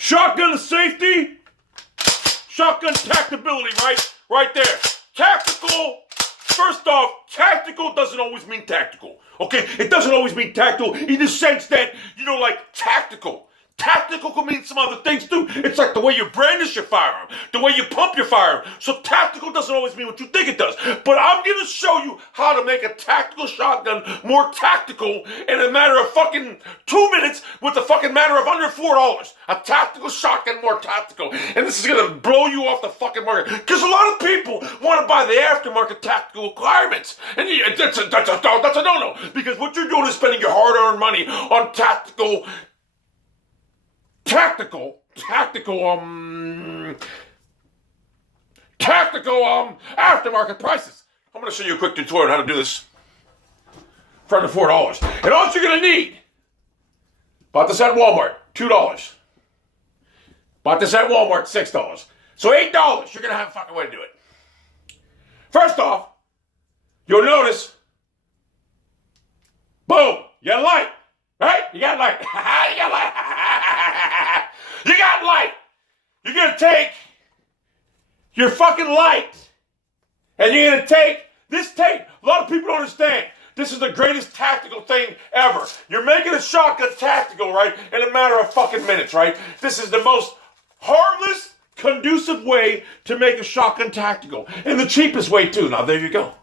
Shotgun safety, shotgun tactability, right? Right there. Tactical, first off, tactical doesn't always mean tactical, okay? It doesn't always mean tactical in the sense that, like tactical. Tactical can mean some other things too. It's like the way you brandish your firearm, the way you pump your firearm. So tactical doesn't always mean what you think it does. But I'm going to show you how to make a tactical shotgun more tactical in a matter of fucking 2 minutes with a fucking matter of under $4. A tactical shotgun more tactical. And this is going to blow you off the fucking market. Because a lot of people want to buy the aftermarket tactical requirements. And that's a no-no. Because what you're doing is spending your hard-earned money on tactical aftermarket prices. I'm going to show you a quick tutorial on how to do this for under $4. And all you're going to need, bought this at Walmart, $2. Bought this at Walmart, $6. So $8, you're going to have a fucking way to do it. First off, you'll notice, boom, you got light, right? You got light. You got light. You got light. You're going to take your fucking light and you're going to take this tape. A lot of people don't understand. This is the greatest tactical thing ever. You're making a shotgun tactical, right, in a matter of fucking minutes, right? This is the most harmless, conducive way to make a shotgun tactical. And the cheapest way, too. Now, there you go.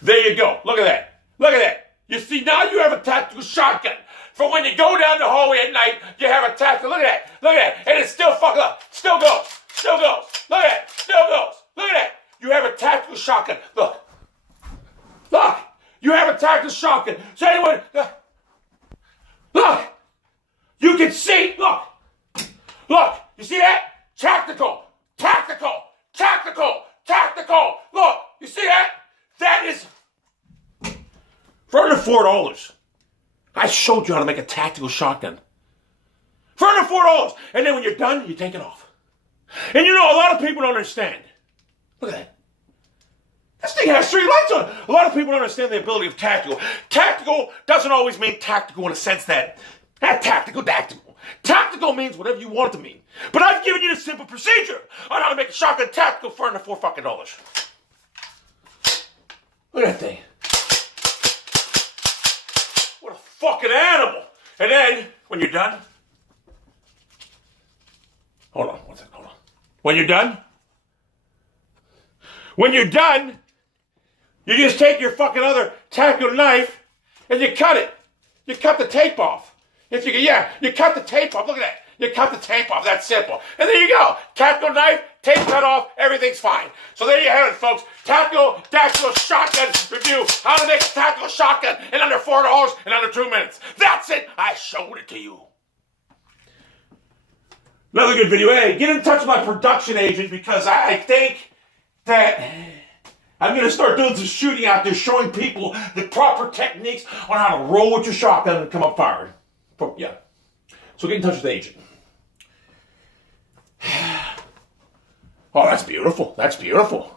There you go. Look at that. Look at that. You see, now you have a tactical shotgun. For when you go down the hallway at night, you have a tactical. Look at that. Look at that. And it's still fucked up. Still goes. Still goes. Look at that. Still goes. Look at that. You have a tactical shotgun. Look. Look. You have a tactical shotgun. So anyway, look. You can see. Look. Look. You see that? Tactical. Tactical. Tactical. Tactical. Look. You see that? That is for under $4. I showed you how to make a tactical shotgun. For under $4. And then when you're done, you take it off. And a lot of people don't understand. Look at that. This thing has 3 lights on it. A lot of people don't understand the ability of tactical. Tactical doesn't always mean tactical in a sense that tactical. Tactical means whatever you want it to mean. But I've given you the simple procedure on how to make a shotgun tactical for under $4 fucking. Look at that thing. What a fucking animal. And then, when you're done, hold on one second, hold on. When you're done, you just take your fucking other tactical knife and you cut it. You cut the tape off. You cut the tape off. Look at that. You cut the tape off. That's simple. And there you go. Tactical knife, tape cut off, everything's fine. So there you have it, folks. Tactical shotgun review. How to make a tactical shotgun in under $4 in under 2 minutes. That's it. I showed it to you. Another good video. Hey, get in touch with my production agent because I think that I'm going to start doing some shooting out there, showing people the proper techniques on how to roll with your shotgun and come up firing. Yeah. So get in touch with the agent. Oh, that's beautiful. That's beautiful.